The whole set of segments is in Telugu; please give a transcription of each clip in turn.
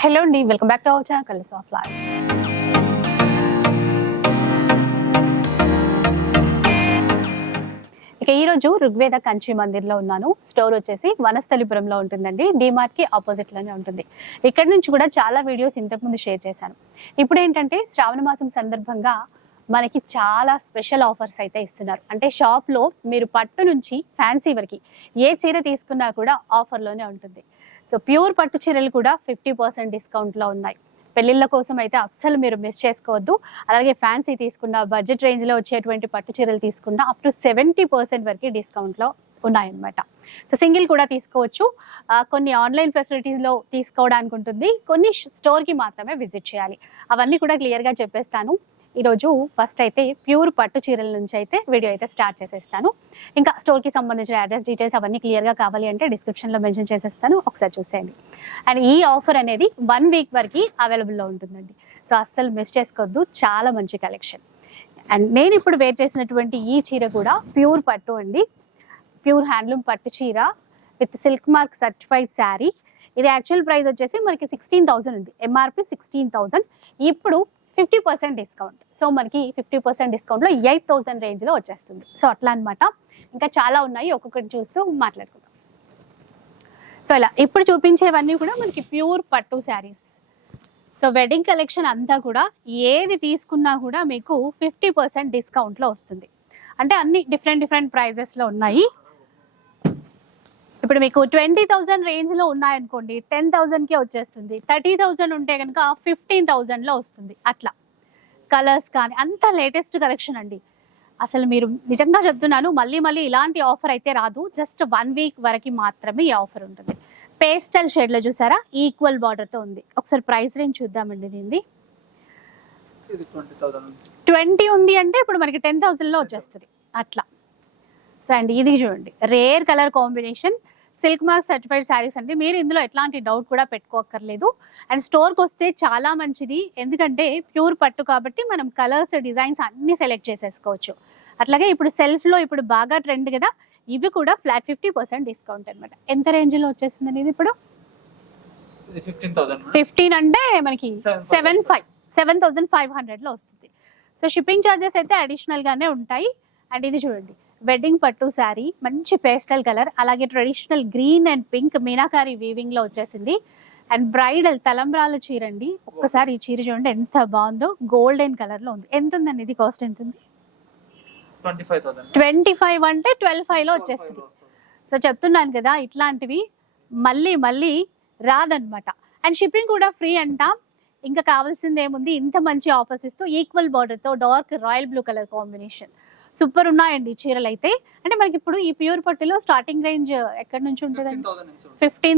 హలో అండి welcome back to our channel colours of life ఇక ఈ రోజు ఋగ్వేద కంచి మందిర్లో ఉన్నాను. స్టోర్ వచ్చేసి వనస్థలిపురంలో ఉంటుందండి. డిమార్ట్కి ఆపోజిట్లోనే ఉంటుంది. ఇక్కడ నుంచి కూడా చాలా వీడియోస్ ఇంతకుముందు షేర్ చేశాను. ఇప్పుడు ఏంటంటే శ్రావణ మాసం సందర్భంగా మనకి చాలా స్పెషల్ ఆఫర్స్ అయితే ఇస్తున్నారు. అంటే షాప్లో మీరు పట్టు నుంచి ఫ్యాన్సీ వరకు ఏ చీర తీసుకున్నా కూడా ఆఫర్లోనే ఉంటుంది. సో ప్యూర్ పట్టు చీరలు కూడా ఫిఫ్టీ పర్సెంట్ డిస్కౌంట్లో ఉన్నాయి. పెళ్ళిళ్ళ కోసం అయితే అస్సలు మీరు మిస్ చేసుకోవద్దు. అలాగే ఫ్యాన్సీ తీసుకున్న బడ్జెట్ రేంజ్లో వచ్చేటువంటి పట్టు చీరలు తీసుకున్న అప్ టు సెవెంటీ పర్సెంట్ వరకు డిస్కౌంట్లో ఉన్నాయన్నమాట. సో సింగిల్ కూడా తీసుకోవచ్చు. కొన్ని ఆన్లైన్ ఫెసిలిటీస్లో తీసుకోవడానికి ఉంటుంది. కొన్ని స్టోర్కి మాత్రమే విజిట్ చేయాలి. అవన్నీ కూడా క్లియర్గా చెప్పేస్తాను. ఈరోజు ఫస్ట్ అయితే ప్యూర్ పట్టు చీరల నుంచి అయితే వీడియో అయితే స్టార్ట్ చేసేస్తాను. ఇంకా స్టోర్కి సంబంధించిన అడ్రస్ డీటెయిల్స్ అవన్నీ క్లియర్గా కావాలి అంటే డిస్క్రిప్షన్లో మెన్షన్ చేసేస్తాను. ఒకసారి చూసేయండి. అండ్ ఈ ఆఫర్ అనేది వన్ వీక్ వరకు అవైలబుల్లో ఉంటుందండి. సో అస్సలు మిస్ చేసుకోవద్దు. చాలా మంచి కలెక్షన్ అండ్ నేను ఇప్పుడు వేర్ చేసినటువంటి ఈ చీర కూడా ప్యూర్ పట్టు అండి. ప్యూర్ హ్యాండ్లూమ్ పట్టు చీర with silk mark certified sari ఇది యాక్చువల్ ప్రైస్ వచ్చేసి మనకి సిక్స్టీన్ థౌసండ్ ఉంది. ఎంఆర్పి సిక్స్టీన్ థౌసండ్ ఇప్పుడు ఫిఫ్టీ పర్సెంట్ డిస్కౌంట్ సో మనకి ఫిఫ్టీ పర్సెంట్ డిస్కౌంట్లో ఎయిట్ థౌసండ్ రేంజ్లో వచ్చేస్తుంది. సో అట్లా అన్నమాట. ఇంకా చాలా ఉన్నాయి. ఒక్కొక్కటి చూస్తూ మాట్లాడుకుందాం. సో ఇలా ఇప్పుడు చూపించేవన్నీ కూడా మనకి ప్యూర్ పట్టు శారీస్. సో వెడ్డింగ్ కలెక్షన్ అంతా కూడా ఏది తీసుకున్నా కూడా మీకు ఫిఫ్టీ పర్సెంట్ డిస్కౌంట్లో వస్తుంది. అంటే అన్ని డిఫరెంట్ డిఫరెంట్ ప్రైజెస్లో ఉన్నాయి. ఇప్పుడు మీకు ట్వంటీ థౌజండ్ రేంజ్లో ఉన్నాయనుకోండి టెన్ థౌజండ్కే వచ్చేస్తుంది. థర్టీ థౌజండ్ ఉంటే కనుక ఫిఫ్టీన్ థౌజండ్లో వస్తుంది. అట్లా. కలర్స్ కానీ అంత లేటెస్ట్ కలెక్షన్ అండి. అసలు మీరు నిజంగా చెప్తున్నాను మళ్ళీ మళ్ళీ ఇలాంటి ఆఫర్ అయితే రాదు. జస్ట్ వన్ వీక్ వరకు మాత్రమే ఈ ఆఫర్ ఉంటుంది. పేస్టల్ షేడ్లో చూసారా? ఈక్వల్ బార్డర్తో ఉంది. ఒకసారి ప్రైస్ రేంజ్ చూద్దామండి దీనిది ఇది ట్వంటీ ఉంది అంటే ఇప్పుడు మనకి టెన్ థౌసండ్లో వచ్చేస్తుంది. అట్లా. సో అండ్ ఇది చూడండి. Rare colour combination. Silk mark certified saris అండి. మీరు ఇందులో ఎట్లాంటి డౌట్ కూడా పెట్టుకోక్కర్లేదు. అండ్ స్టోర్కి వస్తే చాలా మంచిది. ఎందుకంటే ప్యూర్ పట్టు కాబట్టి మనం కలర్స్ డిజైన్స్ అన్ని సెలెక్ట్ చేసేసుకోవచ్చు. అట్లాగే ఇప్పుడు సెల్ఫ్లో ఇప్పుడు బాగా ట్రెండ్ కదా ఇవి కూడా ఫ్లాట్ ఫిఫ్టీ పర్సెంట్ డిస్కౌంట్ అనమాట ఎంత రేంజ్లో వచ్చేస్తుందండి ఇది ఇప్పుడు ఫిఫ్టీన్ అంటే మనకి seven. Five seven thousand five హండ్రెడ్లో వస్తుంది. సో షిప్పింగ్ ఛార్జెస్ అయితే అడిషనల్గానే ఉంటాయి. అండ్ ఇది చూడండి. వెడ్డింగ్ పట్టు శారీ మంచి పేస్టల్ కలర్ అలాగే ట్రెడిషనల్ గ్రీన్ అండ్ పింక్ మీనాకారి వీవింగ్లో వచ్చేసింది. అండ్ బ్రైడల్ తలంబ్రాల చీర అండి ఒక్కసారి ఈ చీర చూడండి ఎంత బాగుందో గోల్డెన్ కలర్లో ఉంది. ఎంత ఉందండి ఇది కాస్ట్ ఎంత ఉంది ట్వంటీ ఫైవ్ ఫైవ్ అంటే ట్వెల్వ్ ఫైవ్లో వచ్చేస్తుంది. సో చెప్తున్నాను కదా ఇట్లాంటివి మళ్ళీ మళ్ళీ రాదనమాట. అండ్ షిప్పింగ్ కూడా ఫ్రీ అంటాం. ఇంకా కావాల్సింది ఏముంది? ఇంత మంచి ఆఫర్స్ ఇస్తూ ఈక్వల్ బార్డర్తో dark royal blue colour combination super ఉన్నాయండి చీరలు అయితే. అంటే మనకి ఇప్పుడు ఈ ప్యూర్ పట్టులో స్టార్టింగ్ రేంజ్ ఎక్కడి నుంచి ఫిఫ్టీన్ ఉంటుందండి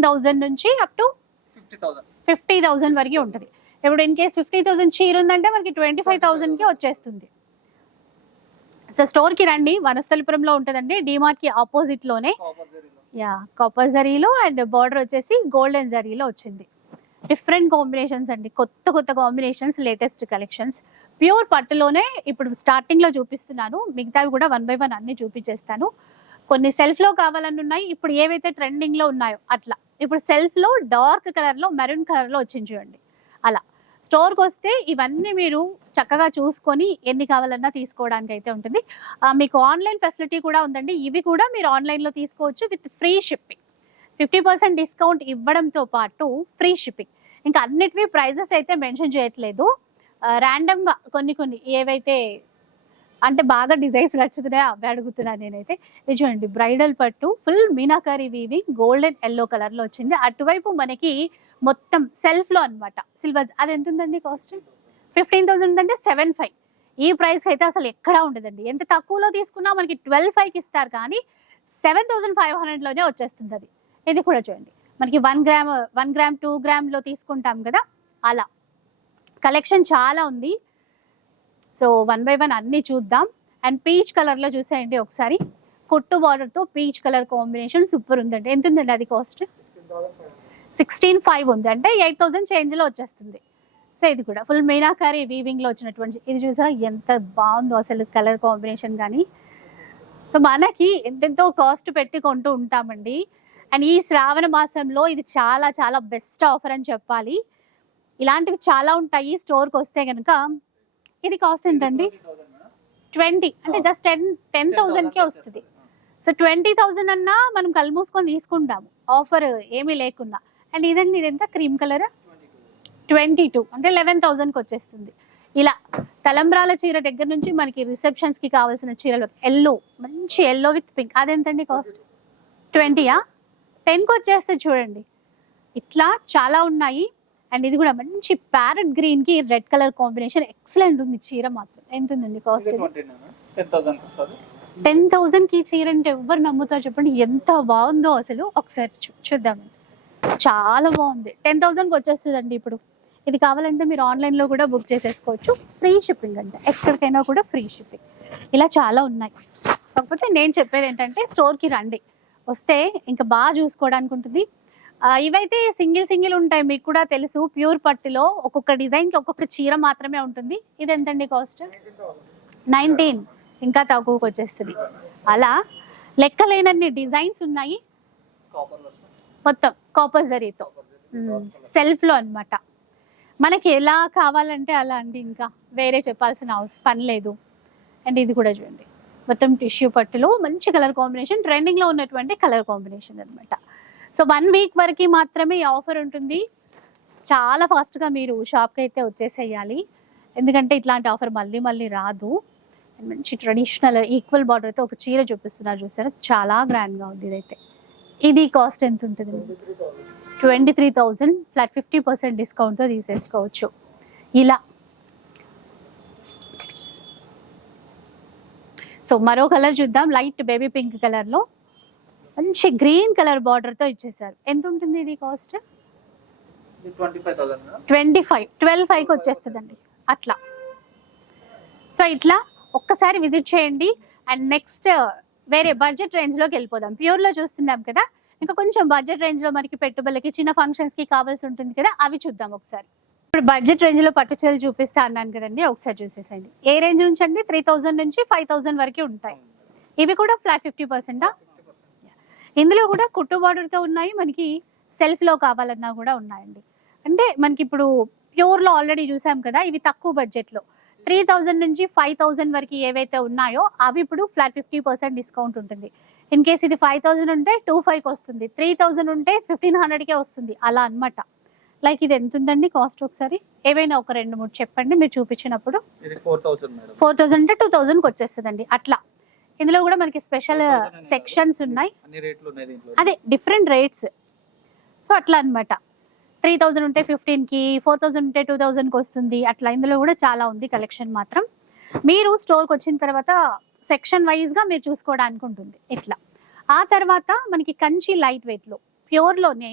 థౌసండ్ నుంచి fifteen up to fifty thousand వరకు ఉంటుంది. ఇప్పుడు ఇన్ కేస్ ఫిఫ్టీ థౌసండ్ చీర ఉందంటే మనకి ట్వంటీ ఫైవ్ థౌసండ్కి వచ్చేస్తుంది. సో స్టోర్కి రండి. వనస్థలిపురంలో ఉంటుందండి. డిమార్ట్కి ఆపోజిట్లోనే యా కాపర్ జరీలో అండ్ బార్డర్ వచ్చేసి గోల్డెన్ జరీలో వచ్చింది. డిఫరెంట్ కాంబినేషన్స్ అండి. కొత్త కొత్త కాంబినేషన్స్ లేటెస్ట్ కలెక్షన్స్ ప్యూర్ పట్టులోనే ఇప్పుడు స్టార్టింగ్లో చూపిస్తున్నాను. మిగతావి కూడా వన్ బై వన్ అన్ని చూపించేస్తాను. కొన్ని సెల్ఫ్లో కావాలని ఉన్నాయి. ఇప్పుడు ఏవైతే ట్రెండింగ్లో ఉన్నాయో అట్లా. ఇప్పుడు సెల్ఫ్లో డార్క్ కలర్లో మెరూన్ కలర్లో వచ్చింది చూడండి. అలా. స్టోర్కి వస్తే ఇవన్నీ మీరు చక్కగా చూసుకొని ఎన్ని కావాలన్నా తీసుకోవడానికి అయితే ఉంటుంది. మీకు ఆన్లైన్ ఫెసిలిటీ కూడా ఉందండి. ఇవి కూడా మీరు ఆన్లైన్లో తీసుకోవచ్చు with free shipping fifty percent discount ఇవ్వడంతో పాటు ఫ్రీ షిప్పింగ్ ఇంకా అన్నిటివి ప్రైజెస్ అయితే మెన్షన్ చేయట్లేదు. ర్యాండమ్గా కొన్ని కొన్ని ఏవైతే అంటే బాగా డిజైన్స్ నచ్చుతున్నాయో అవి అడుగుతున్నాను నేనైతే. ఇది చూడండి బ్రైడల్ పట్టు full meenakari weaving golden yellow కలర్లో వచ్చింది. అటువైపు మనకి మొత్తం సెల్ఫ్లో అన్నమాట. సిల్వర్ అది ఎంత ఉందండి కాస్ట్ ఫిఫ్టీన్ థౌసండ్ అంటే సెవెన్ ఫైవ్ ఈ ప్రైస్ అయితే అసలు ఎక్కడా ఉండదండి. ఎంత తక్కువలో తీసుకున్నా మనకి ట్వెల్వ్ ఫైవ్కి ఇస్తారు కానీ సెవెన్ థౌసండ్ ఫైవ్ హండ్రెడ్లోనే వచ్చేస్తుంది అది ఇది కూడా చూడండి. మనకి one gram one gram two గ్రామ్లో తీసుకుంటాం కదా? అలా. కలెక్షన్ చాలా ఉంది. సో వన్ బై వన్ అన్నీ చూద్దాం. అండ్ పీచ్ కలర్లో చూసేయండి ఒకసారి. కొట్టు బార్డర్తో పీచ్ కలర్ కాంబినేషన్ సూపర్ ఉందండి. ఎంత ఉందండి అది కాస్ట్? సిక్స్టీన్ ఫైవ్ ఉంది. అంటే ఎయిట్ థౌసండ్ చేంజ్లో వచ్చేస్తుంది. సో ఇది కూడా ఫుల్ మీనాకారి వీవింగ్లో వచ్చినటువంటి ఇది చూసారా? ఎంత బాగుందో అసలు కలర్ కాంబినేషన్ కానీ. సో మనకి ఎంతెంతో కాస్ట్ పెట్టి కొంటూ ఉంటామండి. అండ్ ఈ శ్రావణ మాసంలో ఇది చాలా చాలా బెస్ట్ ఆఫర్ అని చెప్పాలి. ఇలాంటివి చాలా ఉంటాయి స్టోర్కి వస్తే కనుక ఇది కాస్ట్ ఎంతండి? ట్వంటీ. అంటే జస్ట్ టెన్ టెన్ థౌజండ్కే వస్తుంది. సో ట్వంటీ థౌజండ్ అన్నా మనం కళ్ళు మూసుకొని తీసుకుంటాము. ఆఫర్ ఏమీ లేకుండా అండ్ ఇదండి ఇది ఎంత క్రీమ్ కలర్? Twenty two. అంటే లెవెన్ థౌజండ్కి వచ్చేస్తుంది. ఇలా తలంబ్రాల చీర దగ్గర నుంచి మనకి రిసెప్షన్స్కి కావాల్సిన చీరలు ఎల్లో. మంచి ఎల్లో విత్ పింక్. అదెంతండి కాస్ట్? ట్వంటీయా? టెన్కి వచ్చేస్తే చూడండి. ఇట్లా చాలా ఉన్నాయి. అండ్ ఇది కూడా మంచి ప్యారెట్ గ్రీన్కి రెడ్ కలర్ కాంబినేషన్ ఎక్సలెంట్ ఉంది చీర మాత్రం. ఎంత ఉందండి కాస్ట్ టెన్ థౌసండ్కి చీర అంటే ఎవరు నమ్ముతారు చెప్పండి? ఎంత బాగుందో అసలు ఒకసారి చూ- చూద్దామండి చాలా బాగుంది. టెన్ థౌజండ్కి వచ్చేస్తుందండి ఇప్పుడు. ఇది కావాలంటే మీరు ఆన్లైన్లో కూడా బుక్ చేసేసుకోవచ్చు. ఫ్రీ షిప్పింగ్ అంటే. ఎక్కడికైనా కూడా ఫ్రీ షిప్పింగ్ ఇలా చాలా ఉన్నాయి. కాకపోతే నేను చెప్పేది ఏంటంటే స్టోర్కి రండి. వస్తే ఇంకా బాగా చూసుకోవడానికి ఉంటుంది. ఇవైతే సింగిల్ సింగిల్ ఉంటాయి మీకు కూడా తెలుసు. ప్యూర్ పట్టులో ఒక్కొక్క డిజైన్కి ఒక్కొక్క చీర మాత్రమే ఉంటుంది. ఇది ఎంతండి కాస్ట్? నైన్టీన్. ఇంకా తక్కువకి వచ్చేస్తుంది. అలా లెక్కలేనన్ని డిజైన్స్ ఉన్నాయి. మొత్తం కాపర్ జరీతో. సెల్ఫ్లో మనకి ఎలా కావాలంటే అలా అండి ఇంకా. వేరే చెప్పాల్సిన పని లేదు. అండ్ ఇది కూడా చూడండి. మొత్తం టిష్యూ పట్టులో మంచి కలర్ కాంబినేషన్ ట్రెండింగ్లో ఉన్నటువంటి కలర్ కాంబినేషన్ అనమాట సో వన్ వీక్ వరకు మాత్రమే ఈ ఆఫర్ ఉంటుంది. చాలా ఫాస్ట్గా మీరు షాప్కి అయితే వచ్చేసేయాలి. ఎందుకంటే ఇట్లాంటి ఆఫర్ మళ్ళీ మళ్ళీ రాదు. మంచి ట్రెడిషనల్ ఈక్వల్ బార్డర్తో ఒక చీర చూపిస్తున్నారు చూసారా? చాలా గ్రాండ్గా ఉంది ఇదైతే. ఇది కాస్ట్ ఎంత ఉంటుంది? Twenty three thousand flat fifty percent డిస్కౌంట్తో తీసేసుకోవచ్చు. ఇలా. సో మరో కలర్ చూద్దాం. లైట్ బేబీ పింక్ కలర్లో మంచి గ్రీన్ కలర్ బార్డర్తో ఇచ్చేసారు ఎంత ఉంటుంది ఇది cost twenty five twenty twelve ఫైవ్కి వచ్చేస్తుందండి. అట్లా. సో ఇట్లా ఒక్కసారి విజిట్ చేయండి. అండ్ నెక్స్ట్ వేరే బడ్జెట్ రేంజ్లోకి వెళ్ళిపోదాం. ప్యూర్లో చూస్తున్నాం కదా. ఇంకా కొంచెం బడ్జెట్ రేంజ్లో మనకి పెట్టుబడులకి చిన్న ఫంక్షన్స్కి కావాల్సి ఉంటుంది కదా అవి చూద్దాం ఒకసారి. ఇప్పుడు బడ్జెట్ రేంజ్లో పట్టు చీరలు చూపిస్తా అన్నాను కదండి ఒకసారి చూసేసేయండి. ఏ రేంజ్ నుంచి అండి? త్రీ థౌజండ్ నుంచి ఫైవ్ థౌజండ్ వరకు ఉంటాయి. ఇవి కూడా ఫ్లాట్ ఫిఫ్టీ పర్సెంటా ఇందులో కూడా కుట్టు బార్డర్తో ఉన్నాయి మనకి సెల్ఫ్లో కావాలన్నా కూడా ఉన్నాయండి. అంటే మనకి ఇప్పుడు ప్యూర్లో ఆల్రెడీ చూసాం కదా ఇవి తక్కువ బడ్జెట్లో త్రీ థౌజండ్ నుంచి ఫైవ్ థౌజండ్ వరకు ఏవైతే ఉన్నాయో అవి ఇప్పుడు ఫ్లాట్ ఫిఫ్టీ పర్సెంట్ డిస్కౌంట్ ఉంటుంది. ఇన్ కేస్ ఇది ఫైవ్ థౌజండ్ ఉంటే టూ ఫైవ్కి వస్తుంది త్రీ థౌజండ్ ఉంటే ఫిఫ్టీన్ హండ్రెడ్కే వస్తుంది అలా అన్నమాట. లైక్ ఇది ఎంత ఉందండి కాస్ట్ ఒకసారి? ఏవైనా ఒక రెండు మూడు చెప్పండి మీరు చూపించినప్పుడు. ఫోర్ థౌసండ్ అంటే టూ థౌజండ్కి వచ్చేస్తుందండి అట్లా. ఇందులో కూడా మనకి స్పెషల్ సెక్షన్స్ ఉన్నాయి. అదే డిఫరెంట్ రేట్స్ సో అట్లా అన్నమాట. త్రీ థౌజండ్ ఉంటే ఫిఫ్టీన్కి ఫోర్ థౌజండ్ ఉంటే టూ థౌజండ్కి వస్తుంది. అట్లా ఇందులో కూడా చాలా ఉంది కలెక్షన్ మాత్రం. మీరు స్టోర్కి వచ్చిన తర్వాత సెక్షన్ వైజ్గా మీరు చూసుకోవడానికి ఉంటుంది. ఇట్లా. ఆ తర్వాత మనకి కంచి లైట్ వెయిట్లో ప్యూర్లోనే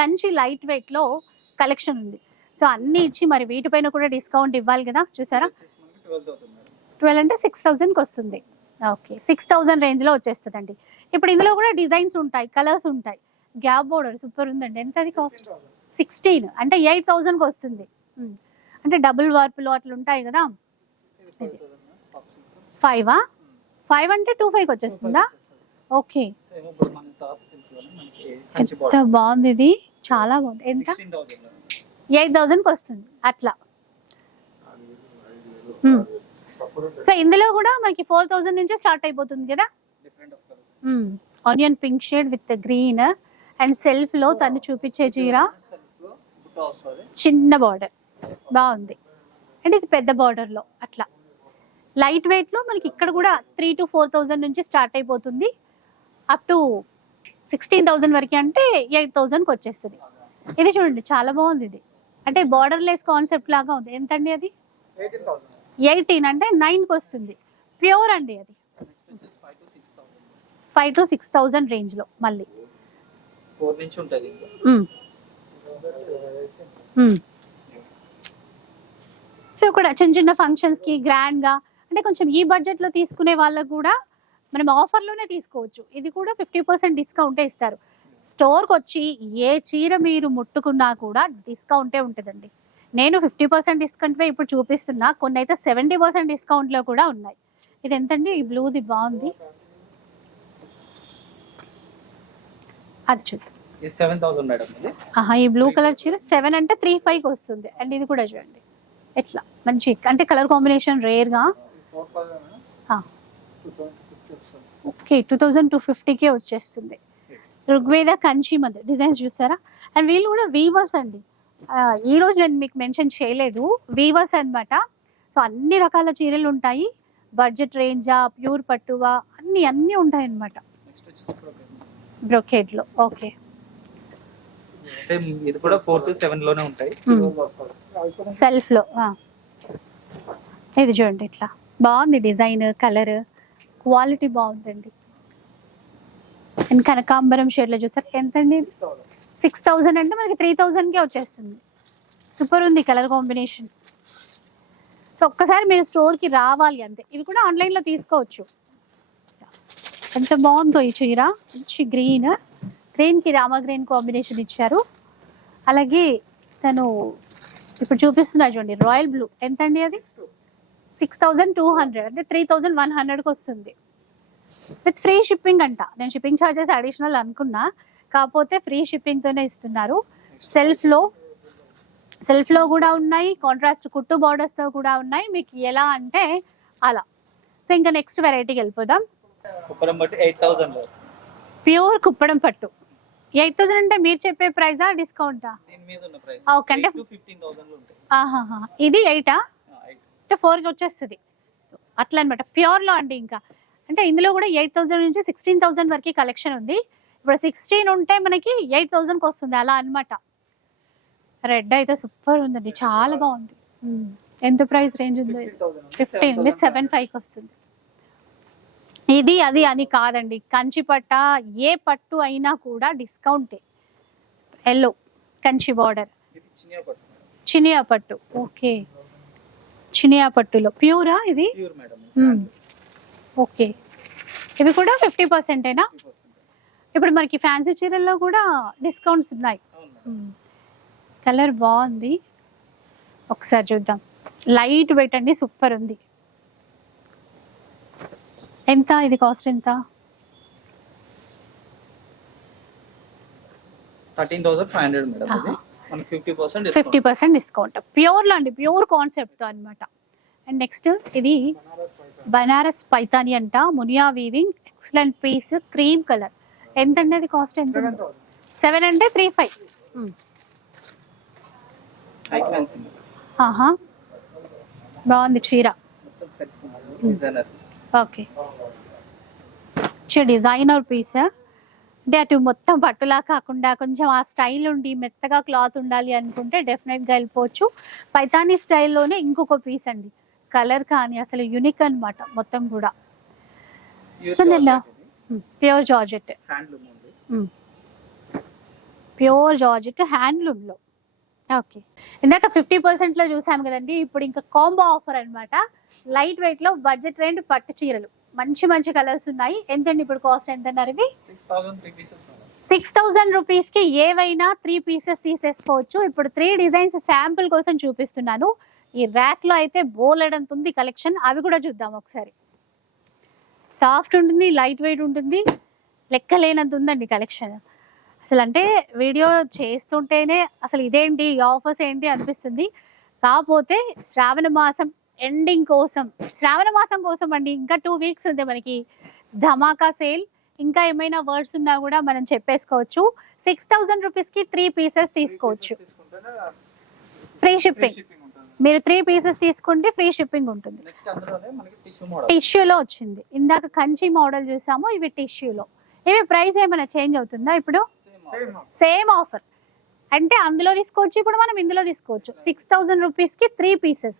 కంచి లైట్ వెయిట్లో కలెక్షన్ ఉంది. సో అన్ని ఇచ్చి మరి వీటిపైన కూడా డిస్కౌంట్ ఇవ్వాలి కదా చూసారా? ట్వెల్వ్ అంటే సిక్స్ థౌజండ్కి వస్తుంది. ఓకే. సిక్స్ థౌజండ్ రేంజ్లో వచ్చేస్తుందండి. ఇప్పుడు ఇందులో కూడా డిజైన్స్ ఉంటాయి కలర్స్ ఉంటాయి. గ్యాప్ బోర్డర్ సూపర్ ఉందండి. ఎంత అది కాస్ట్? సిక్స్టీన్. అంటే ఎయిట్ థౌజండ్కి వస్తుంది. అంటే డబుల్ వార్పులు అట్లా ఉంటాయి కదా. ఫైవ్? థౌసండ్ ఫైవా అంటే టూ ఫైవ్కి వచ్చేస్తుందా? ఓకే. ఎంత బాగుంది ఇది? చాలా బాగుంది. ఎంత? థౌసండ్. ఎయిట్ థౌజండ్కి వస్తుంది. అట్లా. సో ఇందులో కూడా మనకి ఫోర్ థౌజండ్ నుంచే స్టార్ట్ అయిపోతుంది కదా? Onion pink shade with green and సెల్ఫ్లో తను చూపించే చీర. చిన్న బార్డర్ బాగుంది. అండ్ ఇది పెద్ద border లో అట్లా. లైట్ వెయిట్లో మనకి ఇక్కడ కూడా త్రీ టు ఫోర్ థౌజండ్ నుంచి స్టార్ట్ అయిపోతుంది. అప్ టు సిక్స్టీన్ థౌజండ్ వరకు అంటే ఎయిట్ థౌజండ్కి వచ్చేస్తుంది. ఇది చూడండి చాలా బాగుంది ఇది. అంటే బార్డర్ లెస్ కాన్సెప్ట్ లాగా ఉంది. ఎంతండి అది? ఎయిటీన్ అంటే నైన్కి వస్తుంది. ప్యూర్ అండి అది. ఫైవ్ టు సిక్స్ థౌజండ్ రేంజ్లో మళ్ళీ. సో కూడా చిన్న చిన్న ఫంక్షన్స్కి గ్రాండ్గా అంటే కొంచెం ఈ బడ్జెట్లో తీసుకునే వాళ్ళకు కూడా మనం ఆఫర్లోనే తీసుకోవచ్చు. ఇది కూడా ఫిఫ్టీ పర్సెంట్ డిస్కౌంటే ఇస్తారు. స్టోర్కి వచ్చి ఏ చీర మీరు ముట్టుకున్నా కూడా డిస్కౌంటే ఉంటుందండి. నేను ఫిఫ్టీ పర్సెంట్ డిస్కౌంట్వే ఇప్పుడు చూపిస్తున్నా. కొన్ని అయితే సెవెంటీ పర్సెంట్ డిస్కౌంట్లో కూడా ఉన్నాయి. ఇది ఎంతండి? ఈ బ్లూది బాగుంది. అది చూద్దాం. ఈ బ్లూ కలర్ చీర సెవెన్ అంటే త్రీ ఫైవ్ వస్తుంది. అండ్ ఇది కూడా చూడండి. ఎట్లా? మంచి అంటే కలర్ కాంబినేషన్ రేర్గా ఓకే టూ థౌజండ్ టూ ఫిఫ్టీకే వచ్చేస్తుంది. ఋగ్వేద కంచి మధ్య. డిజైన్స్ చూసారా? అండ్ వీళ్ళు కూడా వీవర్స్ అండి. ఈ రోజు నేను మీకు మెన్షన్ చేయలేదు. వీవర్స్ అన్నమాట. సో అన్ని రకాల చీరలు ఉంటాయి. బడ్జెట్ రేంజా ప్యూర్ పట్టువా అన్ని అన్నీ ఉంటాయి వచ్చేసి బ్రొకేడ్లో ఓకే సేమ్ ఇది కూడా ఫోర్ టు సెవెన్లోనే ఉంటాయి. సెల్ఫ్లో ఇది చూడండి ఇట్లా. బాగుంది డిజైన్ కలర్ క్వాలిటీ బాగుందండి. అండ్ కనకాంబరం షేడ్లో చూసారు ఎంతండి ఇది? సిక్స్ థౌజండ్ అంటే మనకి త్రీ థౌజండ్కే వచ్చేస్తుంది. సూపర్ ఉంది కలర్ కాంబినేషన్. సో ఒక్కసారి మీరు స్టోర్కి రావాలి అంతే. ఇవి కూడా ఆన్లైన్లో తీసుకోవచ్చు. ఎంత బాగుందో ఈ చీర. మంచి గ్రీన్ గ్రీన్కి రామా గ్రీన్ కాంబినేషన్ ఇచ్చారు. అలాగే తను ఇప్పుడు చూపిస్తున్నా చూడండి రాయల్ బ్లూ ఎంత అండి అది? Six thousand two hundred. అంటే త్రీ థౌజండ్ వన్ హండ్రెడ్కి వస్తుంది. విత్ ఫ్రీ షిప్పింగ్ అంట. నేను షిప్పింగ్ ఛార్జెస్ అడిషనల్ అనుకున్నా. కాకపోతే ఫ్రీ షిప్పింగ్తోనే ఇస్తున్నారు. సెల్ఫ్లో సెల్ఫ్లో కూడా ఉన్నాయి కాంట్రాస్ట్ కుట్టు బార్డర్స్తో కూడా ఉన్నాయి. మీకు ఎలా అంటే అలా. సో ఇంకా నెక్స్ట్ వెరైటీకి వెళ్ళిపోదాం. ఎయిట్ థౌసండ్ ప్యూర్ కుప్పడం పట్టు. ఎయిట్ థౌసండ్ అంటే మీరు చెప్పే ప్రైజా డిస్కౌంటా? ఓకే, అంటే- ఇది ఎయిటా. అంటే ఫోర్కి వచ్చేస్తుంది. సో అట్లా అనమాట ప్యూర్లో అండి ఇంకా. అంటే ఇందులో కూడా ఎయిట్ థౌసండ్ నుంచి సిక్స్టీన్ థౌసండ్ వరకు కలెక్షన్ ఉంది. ఇప్పుడు సిక్స్టీన్ ఉంటే మనకి ఎయిట్ థౌసండ్కి వస్తుంది అలా అన్నమాట. రెడ్ అయితే సూపర్ ఉందండి చాలా బాగుంది. ఎంత ప్రైస్ రేంజ్ ఉంది 15,000 ఉంది, ఫిఫ్టీన్ ఉంది 7,000 సెవెన్ ఫైవ్కి వస్తుంది. ఇది అది అని కాదండి కంచి పట్ట ఏ పట్టు అయినా కూడా డిస్కౌంటే ఎల్లో కంచి బార్డర్ చినియా పట్టు ఓకే. చినియా పట్టులో. ప్యూరా ఇది. ఓకే. ఇవి కూడా ఫిఫ్టీ పర్సెంటేనా ఇప్పుడు మనకి ఫ్యాన్సీ చీరల్లో కూడా డిస్కౌంట్స్ ఉన్నాయి. కలర్ బాగుంది. ఒకసారి చూద్దాం. లైట్ వెయిట్ అండి సూపర్ ఉంది. ఎంత? ఇది కాస్ట్ ఎంత? Thirteen thousand five hundred madam fifty percent fifty percent discount ప్యూర్లో అండి ప్యూర్ కాన్సెప్ట్తో అనమాట అండ్ నెక్స్ట్ ఇది బనారస్ పైతాని. అంట. Muniya weaving excellent piece cream colour ఎంత అండి అది కాస్ట్ ఎంత? సెవెన్ అంటే త్రీ ఫైవ్ ఆహా. బాగుంది చీర. ఓకే డిజైనర్ పీస్ అంటే అటు మొత్తం పట్టులా కాకుండా కొంచెం ఆ స్టైల్ ఉండి మెత్తగా క్లాత్ ఉండాలి అనుకుంటే డెఫినెట్గా వెళ్ళిపోవచ్చు. పైతానీ స్టైల్లోనే ఇంకొక పీస్ అండి. కలర్ కానీ అసలు యునిక్ అన్నమాట మొత్తం కూడా. సో నిన్న pure georgette. Handloom pure georgette హ్యాండ్లూమ్లో. Okay. ఇందాక ఫిఫ్టీ పర్సెంట్లో చూసాం కదండి ఇప్పుడు ఇంకా కాంబో ఆఫర్ అన్నమాట. లైట్ వెయిట్లో బడ్జెట్ రేంజ్ పట్టు చీరలు. మంచి మంచి కలర్స్ ఉన్నాయి. ఎంతండి ఇప్పుడు కాస్ట్ ఎంత అన్నారు ఇవి? సిక్స్ థౌజండ్ రూపీస్కి ఏవైనా త్రీ పీసెస్ తీసేసుకోవచ్చు. ఇప్పుడు త్రీ డిజైన్స్ శాంపుల్ కోసం చూపిస్తున్నాను. ఈ ర్యాక్లో అయితే బోలెడంత ఉంది కలెక్షన్. అవి కూడా చూద్దాం ఒకసారి. సాఫ్ట్ ఉంటుంది లైట్ వెయిట్ ఉంటుంది లెక్క లేనంత ఉందండి కలెక్షన్. అసలు అంటే వీడియో చేస్తుంటేనే అసలు ఇదేంటి ఈ ఆఫర్స్ ఏంటి అనిపిస్తుంది. కాకపోతే శ్రావణ మాసం ఎండింగ్ కోసం శ్రావణ మాసం కోసం అండి ఇంకా టూ వీక్స్ ఉంది మనకి. ధమాకా సేల్ ఇంకా ఏమైనా వర్డ్స్ ఉన్నా కూడా మనం చెప్పేసుకోవచ్చు. సిక్స్ థౌజండ్ రూపీస్కి త్రీ పీసెస్ తీసుకోవచ్చు. ఫ్రీ షిప్పింగ్ మీరు త్రీ పీసెస్ తీసుకుంటే ఫ్రీ షిప్పింగ్ ఉంటుంది. నెక్స్ట్ అందులోనే మనకి టిష్యూ మోడల్ టిష్యూలో వచ్చింది. ఇందాక కంచి మోడల్ చూసాము ఇవి టిష్యూలో ఇవి ప్రైస్ ఏమైనా చేంజ్ అవుతుందా ఇప్పుడు? సేమ్ ఆఫర్ అంటే అందులో తీసుకోవచ్చు ఇప్పుడు మనం ఇందులో తీసుకోవచ్చు. సిక్స్ థౌజండ్ రూపీస్కి త్రీ పీసెస్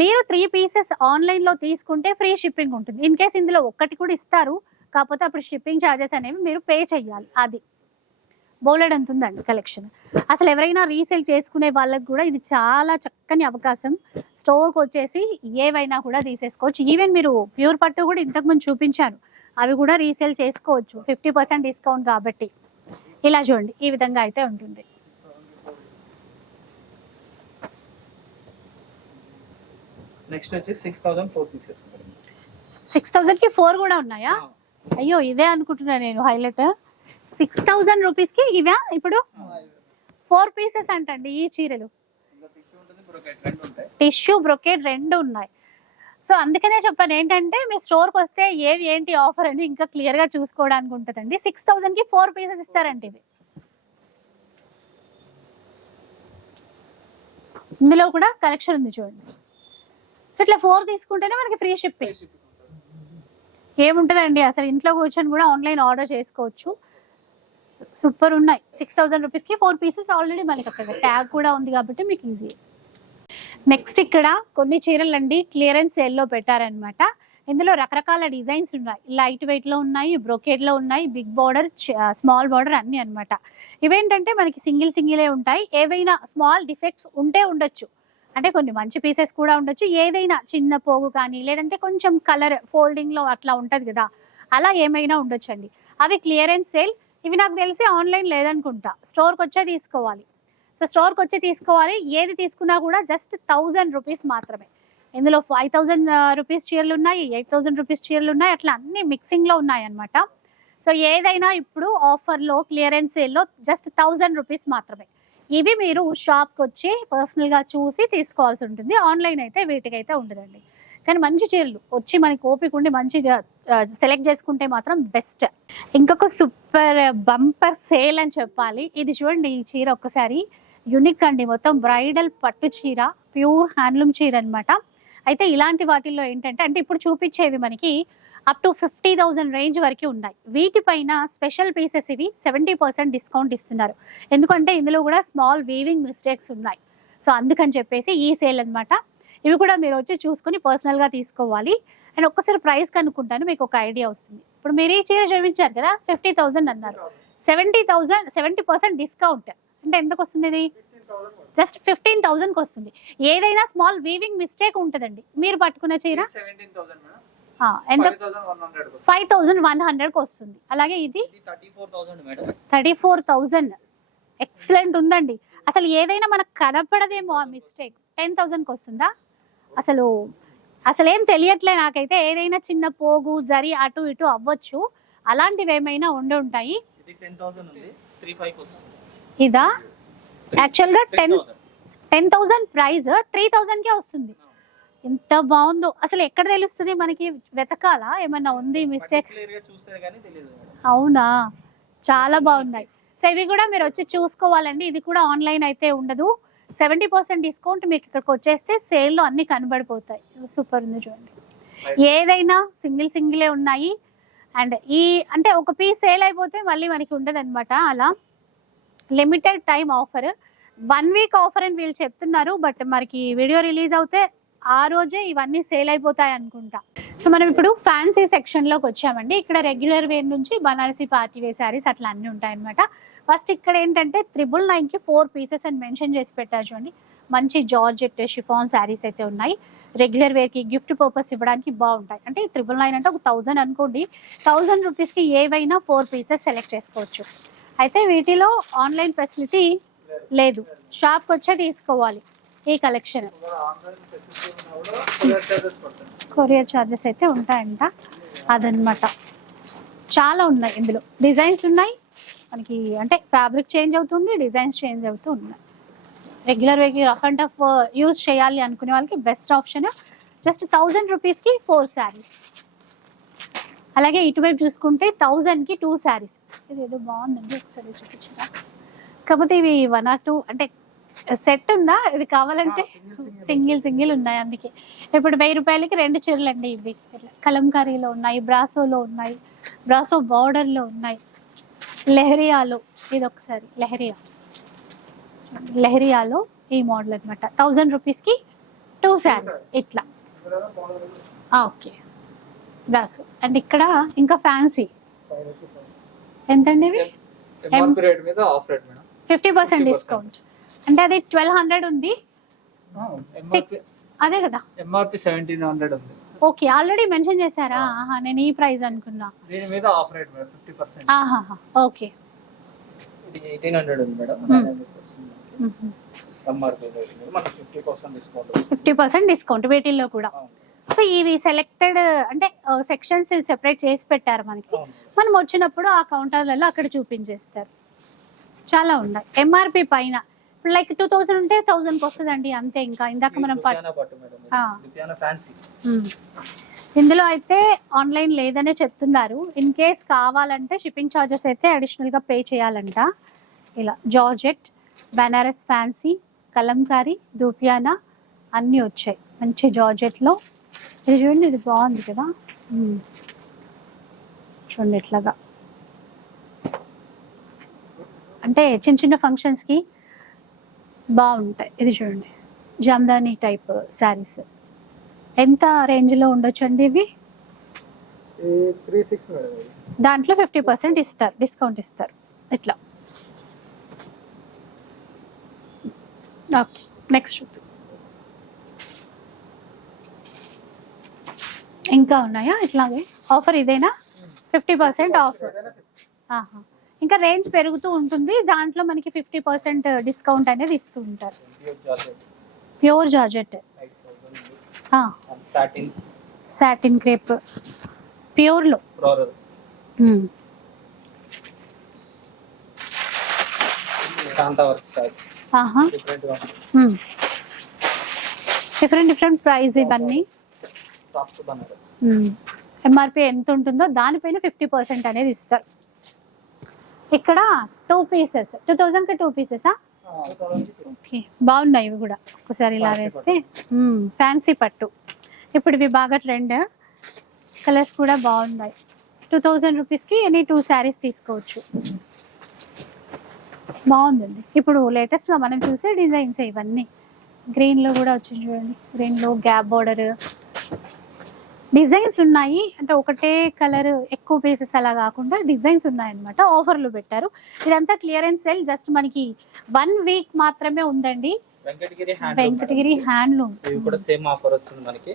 మీరు త్రీ పీసెస్ ఆన్లైన్లో తీసుకుంటే ఫ్రీ షిప్పింగ్ ఉంటుంది. ఇన్ కేస్ ఇందులో ఒక్కటి కూడా ఇస్తారు కాకపోతే అప్పుడు షిప్పింగ్ ఛార్జెస్ అనేవి మీరు పే చేయాలి అది. బోలెడ్ అంత ఉందండి కలెక్షన్. అసలు ఎవరైనా రీసేల్ చేసుకునే వాళ్ళకి కూడా ఇది చాలా చక్కని అవకాశం. స్టోర్కి వచ్చేసి ఏవైనా కూడా తీసేసుకోవచ్చు. ఈవెన్ మీరు ప్యూర్ పట్టు కూడా ఇంతకుముందు చూపించాను అవి కూడా రీసేల్ చేసుకోవచ్చు. ఫిఫ్టీ పర్సెంట్ డిస్కౌంట్ కాబట్టి. ఇలా చూడండి ఈ విధంగా అయితే ఉంటుంది. నెక్స్ట్ వచ్చి six thousand four pieces six థౌజండ్కి ఫోర్ కూడా ఉన్నాయా? అయ్యో ఇదే అనుకుంటున్నా నేను హైలైట్. సిక్స్ థౌజండ్ రూపీస్కి ఇవా ఇప్పుడు ఫోర్ పీసెస్ అంటండి ఈ చీరలు. టిష్యూ బ్రొకేట్ రెండు ఉన్నాయి. సో అందుకనే చెప్పాను ఏంటంటే మీ స్టోర్కి వస్తే ఏవి ఏంటి ఆఫర్ అని ఇంకా క్లియర్గా చూసుకోవడానికి ఉంటుందండి. సిక్స్ థౌసండ్కి ఫోర్ పీసెస్ ఇస్తారండి ఇవి. ఇందులో కూడా కలెక్షన్ ఉంది చూడండి. సో ఇట్లా ఫోర్ తీసుకుంటేనే మనకి ఫ్రీ షిప్పింగ్ ఏముంటదండి? అసలు ఇంట్లో కూర్చొని కూడా ఆన్లైన్ ఆర్డర్ చేసుకోవచ్చు. సూపర్ ఉన్నాయి. సిక్స్ థౌసండ్ రూపీస్కి ఫోర్ పీసెస్ ఆల్రెడీ మనకి అక్కడ ట్యాగ్ కూడా ఉంది కాబట్టి మీకు ఈజీ నెక్స్ట్ ఇక్కడ కొన్ని చీరలు అండి. క్లియరెన్స్ సేల్లో పెట్టారనమాట ఇందులో రకరకాల డిజైన్స్ ఉన్నాయి. లైట్ వెయిట్లో ఉన్నాయి బ్రొకేడ్లో ఉన్నాయి బిగ్ బార్డర్ స్మాల్ బార్డర్ అన్ని అన్నమాట. ఇవేంటంటే మనకి సింగిల్ సింగిలే ఉంటాయి. ఏవైనా స్మాల్ డిఫెక్ట్స్ ఉంటే ఉండొచ్చు. అంటే కొన్ని మంచి పీసెస్ కూడా ఉండొచ్చు. ఏదైనా చిన్న పోగు కానీ లేదంటే కొంచెం కలర్ ఫోల్డింగ్లో అట్లా ఉంటది కదా. అలా ఏమైనా ఉండొచ్చండి. అవి క్లియరెన్స్ సేల్ ఇవి నాకు తెలిసి ఆన్లైన్ లేదనుకుంటా. స్టోర్కి వచ్చే తీసుకోవాలి. సో స్టోర్కి వచ్చి తీసుకోవాలి. ఏది తీసుకున్నా కూడా జస్ట్ థౌజండ్ రూపీస్ మాత్రమే. ఇందులో ఫైవ్ థౌజండ్ రూపీస్ చీరలు ఉన్నాయి ఎయిట్ థౌజండ్ రూపీస్ చీరలు ఉన్నాయి అట్లా అన్ని మిక్సింగ్లో ఉన్నాయి అనమాట సో ఏదైనా ఇప్పుడు ఆఫర్లో క్లియరెన్స్ సేల్లో జస్ట్ థౌజండ్ రూపీస్ మాత్రమే. ఇవి మీరు షాప్కి వచ్చి పర్సనల్గా చూసి తీసుకోవాల్సి ఉంటుంది. ఆన్లైన్ అయితే వీటికైతే ఉండదండి. కానీ మంచి చీరలు వచ్చి మనకి ఓపిక ఉండి మంచి సెలెక్ట్ చేసుకుంటే మాత్రం బెస్ట్. ఇంకొక సూపర్ బంపర్ సేల్ అని చెప్పాలి. ఇది చూడండి ఈ చీర ఒక్కసారి. యునిక్ అండి మొత్తం. బ్రైడల్ పట్టు చీర ప్యూర్ హ్యాండ్లూమ్ చీర అనమాట అయితే ఇలాంటి వాటిల్లో ఏంటంటే అంటే ఇప్పుడు చూపించేవి మనకి up to fifty thousand range వరకు ఉన్నాయి. వీటిపైన స్పెషల్ పీసెస్ ఇవి సెవెంటీ పర్సెంట్ డిస్కౌంట్ ఇస్తున్నారు. ఎందుకంటే ఇందులో కూడా స్మాల్ వీవింగ్ మిస్టేక్స్ ఉన్నాయి. సో అందుకని చెప్పేసి ఈ సేల్ అనమాట ఇవి కూడా మీరు వచ్చి చూసుకొని పర్సనల్గా తీసుకోవాలి. అండ్ ఒక్కసారి ప్రైస్ కనుక్కుంటాను మీకు ఒక ఐడియా వస్తుంది. ఇప్పుడు మీరు ఈ చీర చూపించారు కదా ఫిఫ్టీ థౌజండ్ అన్నారు. Seventy thousand seventy percent discount అంటే ఎంతకు వస్తుంది ఇది జస్ట్ ఫిఫ్టీన్ థౌజండ్కి వస్తుంది. ఏదైనా స్మాల్ వీవింగ్ మిస్టేక్ ఉంటుందండి. మీరు పట్టుకున్న చీర? ఎంత? ఫైవ్ థౌజండ్ వన్ హండ్రెడ్కి వస్తుంది. అలాగే ఇది? ఇది thirty four thousand madam. Thirty four thousand excellent ఉందండి. అసలు ఏదైనా మనకు కనపడదేమో ఆ మిస్టేక్ టెన్ థౌజండ్కి వస్తుందా? అసలు అసలు ఏం తెలియట్లే నాకైతే. ఏదైనా చిన్న పోగు జరి అటు ఇటు అవ్వచ్చు. అలాంటివి ఏమైనా ఉండి ఉంటాయి. ఇది థౌసండ్ ఇదా? యాక్చువల్గా ten 10,000. Ten thousand price three థౌజండ్కే వస్తుంది. ఎంత బాగుందో. అసలు ఎక్కడ తెలుస్తుంది మనకి? వెతకాలా? ఏమన్నా ఉంది మిస్టేక్గా అవునా? చాలా బాగున్నాయి. సో ఇవి కూడా మీరు వచ్చి చూసుకోవాలండి. ఇది కూడా ఆన్లైన్ అయితే ఉండదు. సెవెంటీ పర్సెంట్ డిస్కౌంట్ మీకు ఇక్కడికి వచ్చేస్తే సేల్లో అన్ని కనబడిపోతాయి. సూపర్ ఉంది చూడండి. ఏదైనా సింగిల్ సింగిలే ఉన్నాయి. అండ్ ఈ అంటే ఒక పీస్ సేల్ అయిపోతే మళ్ళీ మనకి ఉండదు అలా. Limited time offer one week offer అని వీళ్ళు చెప్తున్నారు బట్ మనకి వీడియో రిలీజ్ అవుతే ఆ రోజే ఇవన్నీ సేల్ అయిపోతాయి అనుకుంటా. సో మనం ఇప్పుడు ఫ్యాన్సీ సెక్షన్లోకి వచ్చామండి. ఇక్కడ రెగ్యులర్ వేర్ నుంచి బనారసి పార్టీ వేర్ శారీస్ అట్లా అన్ని ఉంటాయి అనమాట ఫస్ట్ ఇక్కడ ఏంటంటే త్రిబుల్ నైన్కి ఫోర్ పీసెస్ అని మెన్షన్ చేసి పెట్టారు చూడండి. మంచి జార్జెట్ షిఫాన్ శారీస్ అయితే ఉన్నాయి. రెగ్యులర్ వేర్కి గిఫ్ట్ పర్పస్ ఇవ్వడానికి బాగుంటాయి. అంటే త్రిబుల్ నైన్ అంటే ఒక థౌజండ్ అనుకోండి. థౌజండ్ రూపీస్కి ఏవైనా ఫోర్ పీసెస్ సెలెక్ట్ చేసుకోవచ్చు. అయితే వీటిలో ఆన్లైన్ ఫెసిలిటీ లేదు. షాప్కి వచ్చే తీసుకోవాలి ఈ కలెక్షన్ కొరియర్ ఛార్జెస్ అయితే ఉంటాయంట. అదనమాట. చాలా ఉన్నాయి ఇందులో. డిజైన్స్ ఉన్నాయి. మనకి అంటే ఫ్యాబ్రిక్ చేంజ్ అవుతుంది డిజైన్స్ చేంజ్ అవుతూ ఉన్నాయి. రెగ్యులర్ వేకి రఫ్ అండ్ టఫ్ యూజ్ చేయాలి అనుకునే వాళ్ళకి బెస్ట్ ఆప్షన్ జస్ట్ థౌజండ్ రూపీస్కి ఫోర్ శారీస్ అలాగే ఇటువైపు చూసుకుంటే థౌజండ్కి టూ శారీస్ ఇది ఏదో బాగుందండి ఒకసారి చూపించరా? కాకపోతే ఇవి వన్ ఆర్ టూ అంటే సెట్ ఉందా? ఇది కావాలంటే సింగిల్ సింగిల్ ఉన్నాయి అందుకే. ఇప్పుడు వెయ్యి రూపాయలకి రెండు చీరలు అండి ఇవి. ఇట్లా కలంకారీలో ఉన్నాయి బ్రాసోలో ఉన్నాయి బ్రాసో బార్డర్లో ఉన్నాయి. లెహరియాలో ఇది ఒకసారి లెహరియా. లెహరియాలో ఈ మోడల్ అనమాట థౌజండ్ రూపీస్కి టూ శారీస్ ఇట్లా. ఓకే. బ్రాసో అండ్ ఇక్కడ ఇంకా ఫ్యాన్సీ. ఎంతండి ఇవి? Fifty percent 50%. డిస్కౌంట్. అంటే అది ట్వెల్వ్ హండ్రెడ్ ఉంది. సిక్స్ అదే కదా. ఎంఆర్పి సెవెంటీన్ హండ్రెడ్ ఉంది. ఓకే ఆల్రెడీ మెన్షన్ చేశారా? ఆహా నేను ఈ ప్రైస్ అనుకున్నా. దీని మీద off rate madam fifty percent. ఆహాహా ఓకే. ఇది ఎయిటీన్ హండ్రెడ్ ఉంది మేడం. ఎంఆర్పీ మనకి. Fifty percent discount fifty percent discount వీటిల్లో కూడా. సో ఇవి సెలెక్టెడ్ అంటే సెక్షన్స్ సెపరేట్ చేసి పెట్టారు మనకి. మనం వచ్చినప్పుడు ఆ కౌంటర్లలో అక్కడ చూపించేస్తారు. చాలా ఉన్నాయి. ఎంఆర్పి పైన ఇప్పుడు లైక్ టూ థౌసండ్ ఉంటే థౌసండ్కి వస్తుందండి అంతే ఇంకా. ఇందాక మనం. ఇందులో అయితే ఆన్లైన్ లేదనే చెప్తున్నారు. ఇన్ కేస్ కావాలంటే షిప్పింగ్ ఛార్జెస్ అయితే అడిషనల్గా పే చేయాలంట. ఇలా జార్జెట్ బెనారస్ ఫ్యాన్సీ కలంకారీ దూపియానా అన్నీ వచ్చాయి. మంచి జార్జెట్లో. ఇది చూడండి ఇది బాగుంది కదా. చూడండి ఇట్లాగా అంటే చిన్న చిన్న ఫంక్షన్స్కి బాగుంటాయి. ఇది చూడండి. జామ్దాని టైప్ శారీస్. ఎంత రేంజ్లో ఉండొచ్చు అండి ఇవి దాంట్లో ఫిఫ్టీ పర్సెంట్ ఇస్తారు. డిస్కౌంట్ ఇస్తారు. ఇట్లా. ఓకే. నెక్స్ట్ చూద్దాం. ఇంకా ఉన్నాయా? ఇట్లాగే. ఆఫర్ ఇదేనా? Fifty percent offer. ఆహా. ఇంకా రేంజ్ పెరుగుతూ ఉంటుంది. దాంట్లో మనకి ఫిఫ్టీ పర్సెంట్ డిస్కౌంట్ అనేది ఇస్తూ ఉంటారు. Pure georgette. Satin crepe. ప్యూర్లో. Different different price ఇవన్నీ. ఎంఆర్పి ఎంత ఉంటుందో దానిపైన ఫిఫ్టీ పర్సెంట్ అనేది ఇస్తారు. ఇక్కడ టూ పీసెస్ టూ థౌజండ్కి టూ పీసెసా ఓకే బాగున్నాయి ఇవి కూడా. ఒకసారి ఇలా వేస్తే. ఫ్యాన్సీ పట్టు. ఇప్పుడు ఇవి బాగా ట్రెండ్ కలర్స్ కూడా బాగున్నాయి. టూ థౌజండ్ రూపీస్కి ఎనీ టూ శారీస్ తీసుకోవచ్చు. బాగుందండి. ఇప్పుడు లేటెస్ట్గా మనం చూసే డిజైన్స్ ఇవన్నీ. గ్రీన్లో కూడా వచ్చింది చూడండి. గ్రీన్లో గ్యాప్ బార్డర్ డిజైన్స్ ఉన్నాయి. అంటే ఒకటే కలర్ ఎక్కువ పీసెస్ అలా కాకుండా డిజైన్స్ ఉన్నాయన్నమాట. ఆఫర్లు పెట్టారు. ఇదంతా క్లియరెన్స్ సేల్ జస్ట్ మనకి వన్ వీక్ మాత్రమే ఉందండి. వెంకటగిరి హ్యాండ్ వెంకటగిరి హ్యాండ్లూమ్ కూడా సేమ్ ఆఫర్ వస్తుంది మనకి.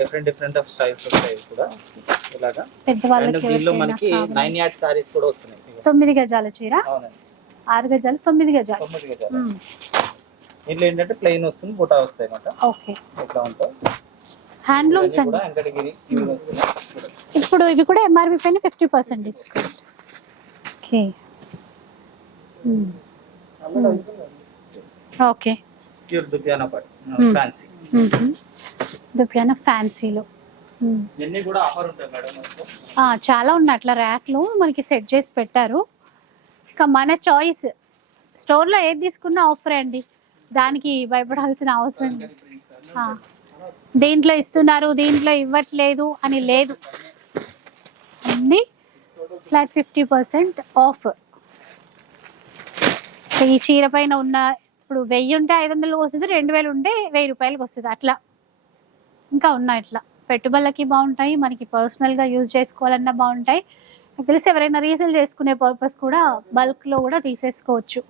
డిఫరెంట్ డిఫరెంట్ ఆఫ్ స్టైల్స్ కూడా. ఇలాగా. దీనిలో మనకి కావాలి. నైన్ యార్డ్ సారీస్ కూడా వస్తున్నాయి. తొమ్మిది గజాల చీర. ఆరు గజాలు తొమ్మిది గజాలు. తొమ్మిది గజాలు. దీంట్లో ఏంటంటే ప్లెయిన్ వస్తుంది బుటా వస్తాయి అన్నమాట ఓకే ఇట్లా ఉంటాయి. హ్యాండ్లూమ్స్ అండి. ఇప్పుడు ఇవి కూడా ఎంఆర్పి పైన fifty percent discount okay. Okay దుపియానా ఫ్యాన్సీలో చాలా ఉన్నాయి. అట్లా ర్యాక్లు మనకి సెట్ చేసి పెట్టారు. ఇంకా మన చాయిస్ స్టోర్లో ఏది తీసుకున్నా ఆఫర్ అండి. దానికి భయపడాల్సిన అవసరం దీంట్లో ఇస్తున్నారు దీంట్లో ఇవ్వట్లేదు అని లేదు. అన్ని ఫ్లాట్ ఫిఫ్టీ పర్సెంట్ ఆఫ్ ఈ చీర పైన ఉన్న ఇప్పుడు వెయ్యి ఉంటే ఐదు వందలు వస్తుంది రెండు వేలు ఉంటే వెయ్యి రూపాయలకి వస్తుంది అట్లా. ఇంకా ఉన్నాయి ఇట్లా. పెట్టుబడులకి బాగుంటాయి మనకి పర్సనల్గా యూజ్ చేసుకోవాలన్నా బాగుంటాయి. నాకు తెలిసి ఎవరైనా రీసేల్ చేసుకునే పర్పస్ కూడా బల్క్లో కూడా తీసేసుకోవచ్చు.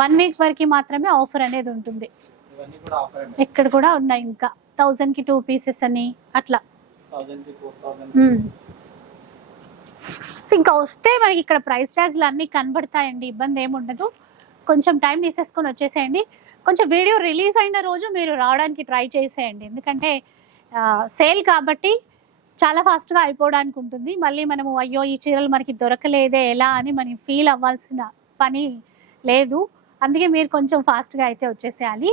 వన్ వీక్ వరకు మాత్రమే ఆఫర్ అనేది ఉంటుంది. ఇక్కడ కూడా ఉన్నాయి ఇంకా. థౌజండ్కి టూ పీసెస్ అని అట్లా. సో ఇంకా వస్తే మనకి ఇక్కడ ప్రైస్ ట్యాగ్లు అన్నీ కనబడతాయండి ఇబ్బంది ఏమి ఉండదు. కొంచెం టైం తీసేసుకొని వచ్చేసేయండి. కొంచెం వీడియో రిలీజ్ అయిన రోజు మీరు రావడానికి ట్రై చేసేయండి. ఎందుకంటే సేల్ కాబట్టి చాలా ఫాస్ట్గా అయిపోవడానికి ఉంటుంది. మళ్ళీ మనము అయ్యో ఈ చీరలు మనకి దొరకలేదే ఎలా? అని మనం ఫీల్ అవ్వాల్సిన పని లేదు. అందుకే మీరు కొంచెం ఫాస్ట్గా అయితే వచ్చేసేయాలి.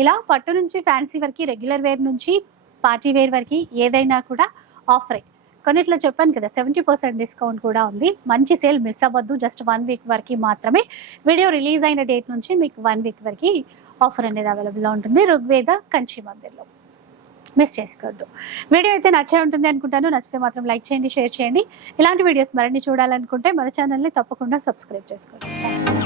ఇలా పట్టు నుంచి ఫ్యాన్సీ వరకు రెగ్యులర్ వేర్ నుంచి పార్టీ వేర్ వరకు ఏదైనా కూడా ఆఫరే కొన్నిట్లో చెప్పాను కదా సెవెంటీ పర్సెంట్ డిస్కౌంట్ కూడా ఉంది. మంచి సేల్ మిస్ అవ్వద్దు. జస్ట్ వన్ వీక్ వరకు మాత్రమే వీడియో రిలీజ్ అయిన డేట్ నుంచి మీకు వన్ వీక్ వరకు ఆఫర్ అనేది అవైలబుల్లో ఉంటుంది. ఋగ్వేద కంచి మందిర్లో. మిస్ చేసుకోవద్దు. వీడియో అయితే నచ్చే ఉంటుంది అనుకుంటాను. నచ్చితే మాత్రం లైక్ చేయండి షేర్ చేయండి. ఇలాంటి వీడియోస్ మరిన్ని చూడాలనుకుంటే మన ఛానల్ని తప్పకుండా సబ్స్క్రైబ్ చేసుకోండి.